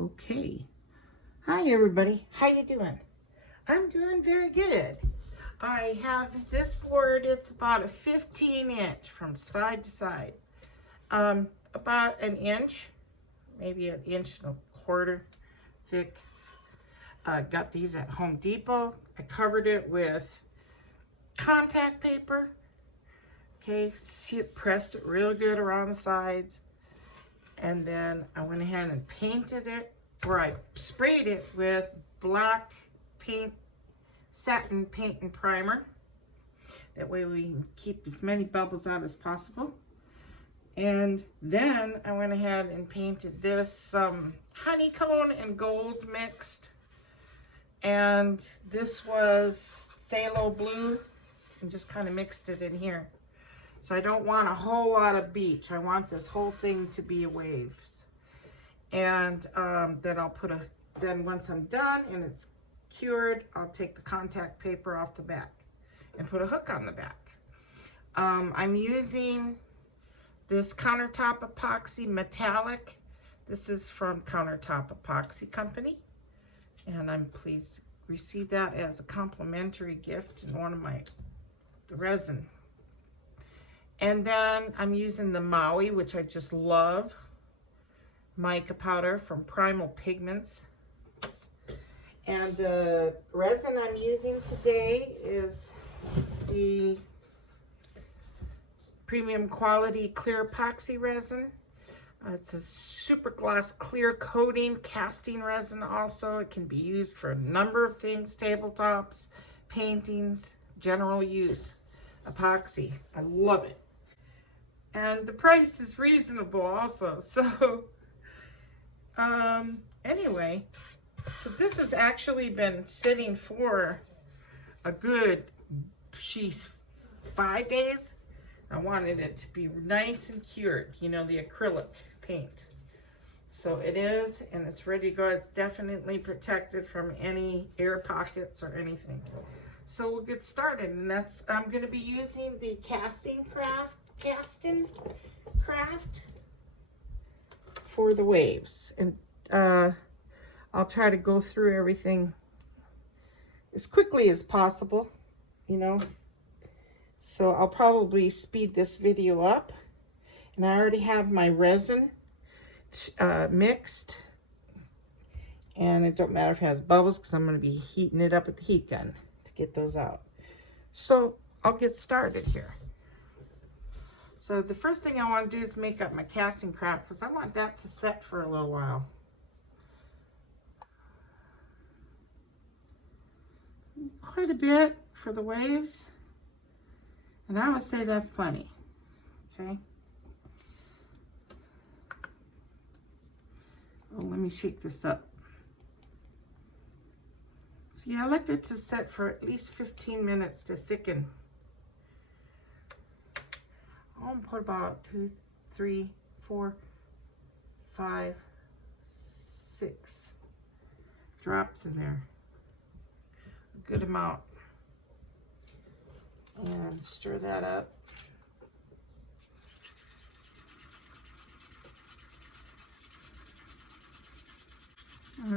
Okay. Hi everybody. How you doing? I'm doing very good. I have this board. It's about a 15-inch from side to side. About an inch, maybe an inch and a quarter thick. Got these at Home Depot. I covered it with contact paper. Okay, see it, pressed it real good around the sides. And then I went ahead and painted it, or I sprayed it with black paint, satin paint and primer. That way we can keep as many bubbles out as possible. And then I went ahead and painted this honeycomb and gold mixed. And this was phthalo blue, and just kind of mixed it in here. So I don't want a whole lot of beach. I want this whole thing to be waves. And then I'll put then once I'm done and it's cured, I'll take the contact paper off the back and put a hook on the back. I'm using this countertop epoxy metallic. This is from Countertop Epoxy Company. And I'm pleased to receive that as a complimentary gift in one of the resin. And then I'm using the Maui, which I just love, mica powder from Primal Pigments. And the resin I'm using today is the premium quality clear epoxy resin. It's a super gloss clear coating casting resin also. It can be used for a number of things, tabletops, paintings, general use. Epoxy, I love it. And the price is reasonable also. So anyway, so this has actually been sitting for a good, 5 days. I wanted it to be nice and cured, you know, the acrylic paint. So it is, and it's ready to go. It's definitely protected from any air pockets or anything. So we'll get started, and I'm going to be using the Castin craft for the waves. And I'll try to go through everything as quickly as possible, you know. So I'll probably speed this video up. And I already have my resin mixed. And it don't matter if it has bubbles because I'm going to be heating it up with the heat gun to get those out. So I'll get started here. So the first thing I want to do is make up my casting craft because I want that to set for a little while. Quite a bit for the waves. And I would say that's plenty. Okay. Oh, let me shake this up. So yeah, I like it to set for at least 15 minutes to thicken. I'm gonna put about 2, 3, 4, 5, 6 drops in there. A good amount. And stir that up.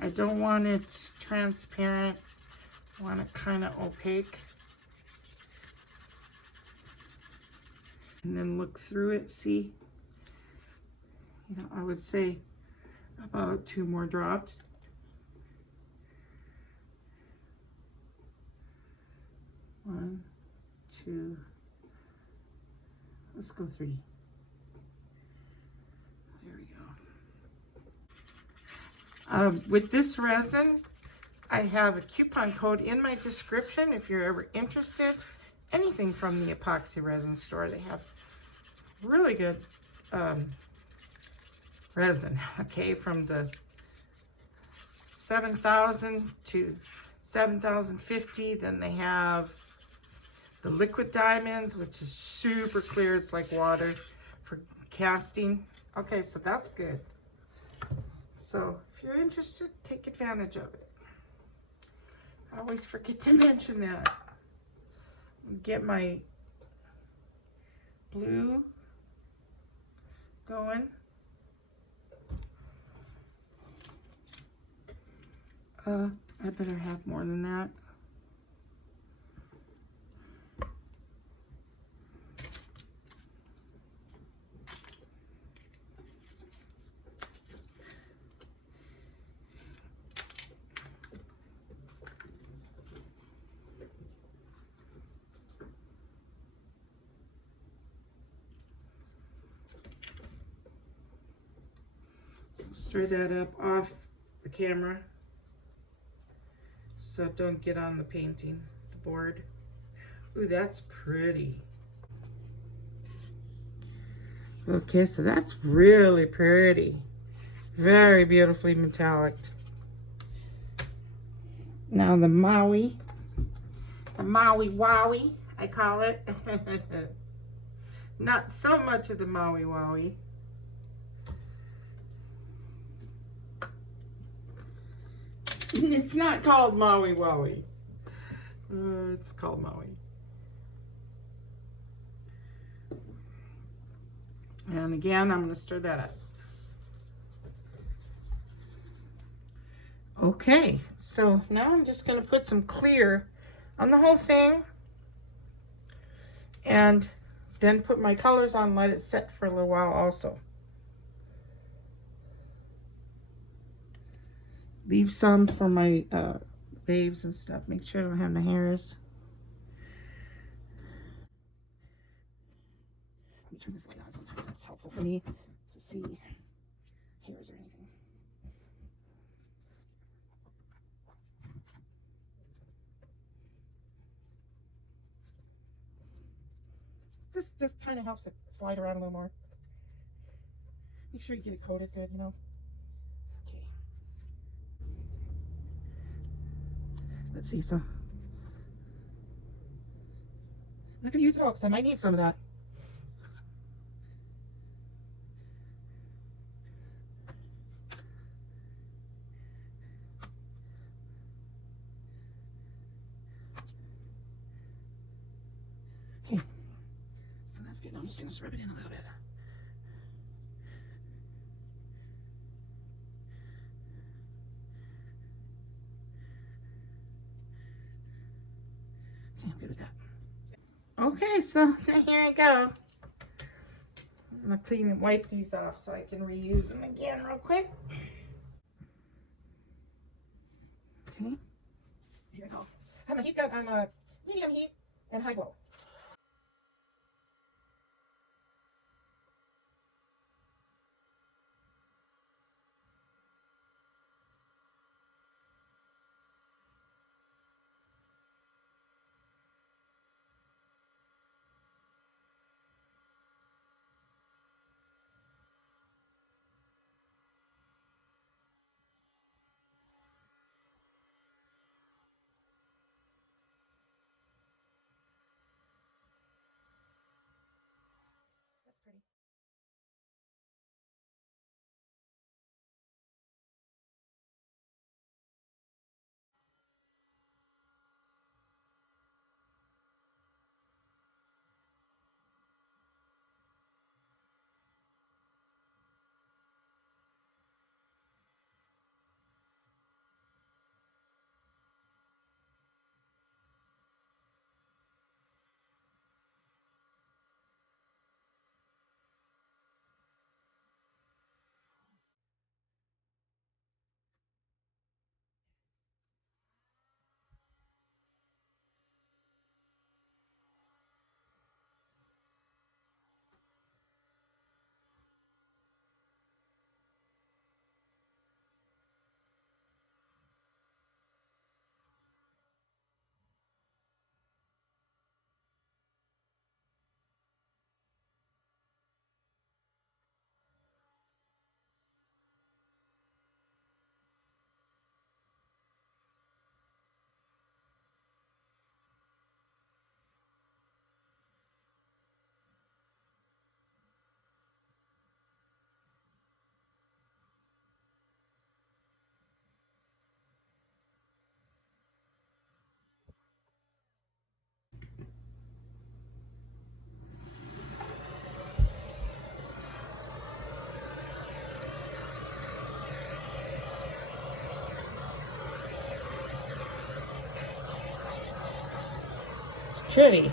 I don't want it transparent. I want it kind of opaque. And then look through it, see? You know, I would say about 2 more drops. One, 2, let's go 3. There we go. With this resin, I have a coupon code in my description if you're ever interested. Anything from the epoxy resin store, they have really good resin, okay, from the 7,000 to 7,050. Then they have the liquid diamonds, which is super clear. It's like water for casting. Okay, so that's good. So if you're interested, take advantage of it. I always forget to mention that. Get my blue going. I better have more than that. Stir that up off the camera so it don't get on the painting, the board. Ooh, that's pretty. Okay, so that's really pretty. Very beautifully metallic. Now the Maui Wowie, I call it. Not so much of the Maui Wowie. It's not called Maui Wowie. It's called Maui. And again, I'm going to stir that up. Okay, so now I'm just going to put some clear on the whole thing. And then put my colors on, let it set for a little while also. Leave some for my waves and stuff. Make sure I don't have no hairs. Let me turn this light on. Sometimes that's helpful for me to see hairs or anything. This just kind of helps it slide around a little more. Make sure you get it coated good, you know. Okay. Let's see, so I'm not going to use it all because I might need some of that. Okay. So that's good. I'm just going to rub it in a little bit. Okay, I'm good with that. Okay, so here I go. I'm going to clean and wipe these off so I can reuse them again real quick. Okay, here I go. I have my heat gun on medium heat and high glow. It's pretty.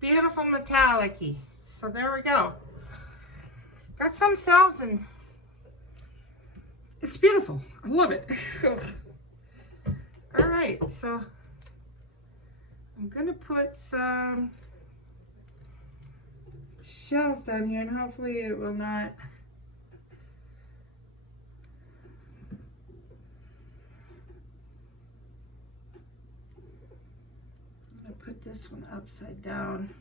Beautiful metallic-y. So there we go. Got some cells and it's beautiful. I love it. All right, so I'm gonna put some shells down here and hopefully it will not put this one upside down.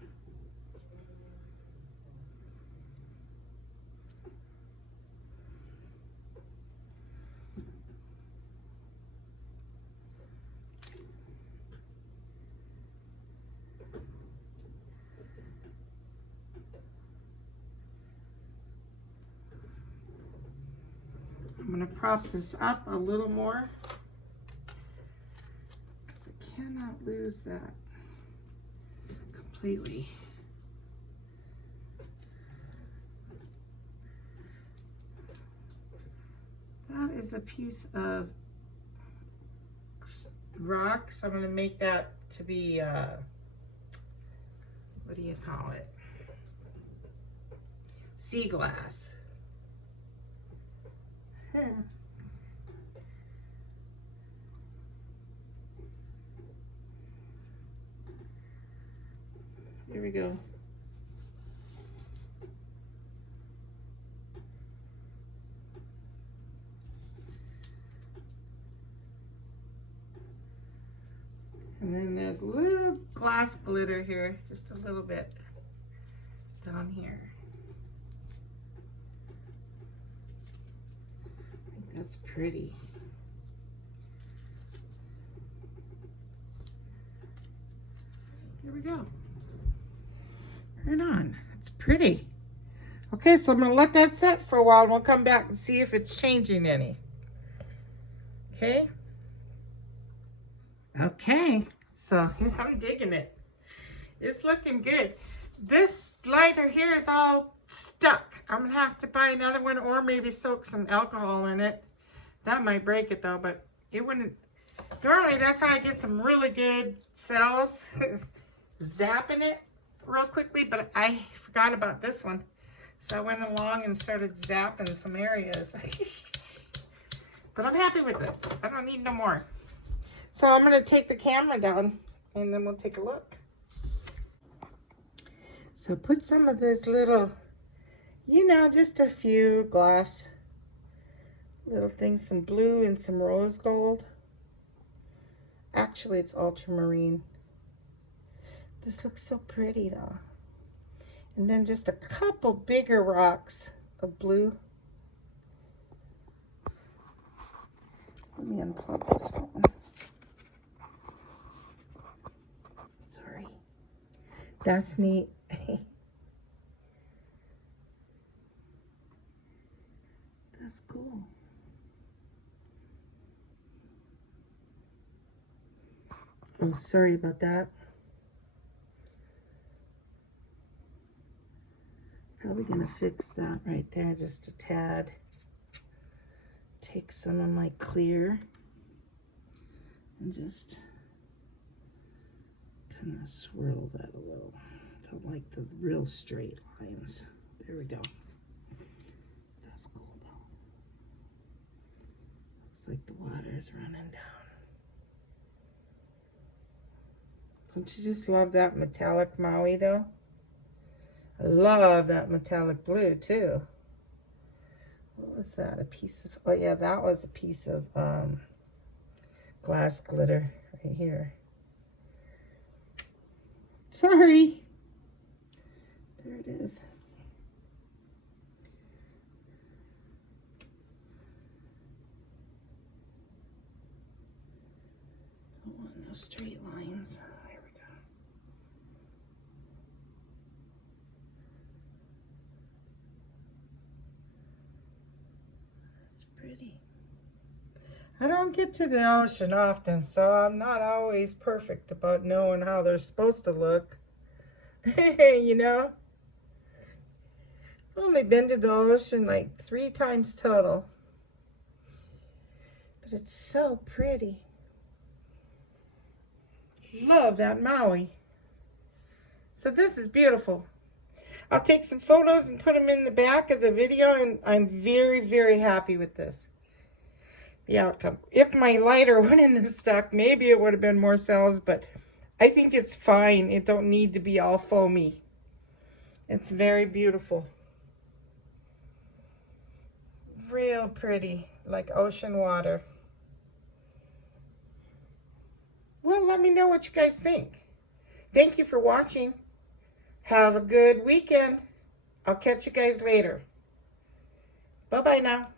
I'm going to prop this up a little more because I cannot lose that completely. That is a piece of rock, so I'm going to make that to be, what do you call it? Sea glass. Here we go. And then there's a little glass glitter here, just a little bit down here. I think that's pretty. Here we go. Right on. It's pretty. Okay, so I'm going to let that set for a while and we'll come back and see if it's changing any. Okay? Okay, so I'm digging it. It's looking good. This lighter here is all stuck. I'm going to have to buy another one or maybe soak some alcohol in it. That might break it though, but it wouldn't. Normally that's how I get some really good cells. Zapping it real quickly, but I forgot about this one. So I went along and started zapping some areas. But I'm happy with it. I don't need no more. So I'm going to take the camera down and then we'll take a look. So put some of this little, you know, just a few glass little things, some blue and some rose gold. Actually, it's ultramarine. This looks so pretty though. And then just a couple bigger rocks of blue. Let me unplug this phone. Sorry. That's neat. That's cool. Oh, sorry about that. Probably gonna fix that right there just a tad. Take some of my clear and just kind of swirl that a little. Don't like the real straight lines. There we go. That's cool though. Looks like the water is running down. Don't you just love that metallic Maui though? I love that metallic blue too. What was that? A piece of, oh yeah, that was a piece of glass glitter right here. Sorry. There it is. Don't want no straight lines. There we go. That's pretty. I don't get to the ocean often, so I'm not always perfect about knowing how they're supposed to look. You know? I've only been to the ocean like 3 times total. But it's so pretty. Love that Maui. So this is beautiful. I'll take some photos and put them in the back of the video, and I'm very, very happy with this. The outcome. If my lighter wouldn't have stuck, maybe it would have been more cells, but I think it's fine. It don't need to be all foamy. It's very beautiful. Real pretty, like ocean water. Well, let me know what you guys think. Thank you for watching. Have a good weekend. I'll catch you guys later. Bye-bye now.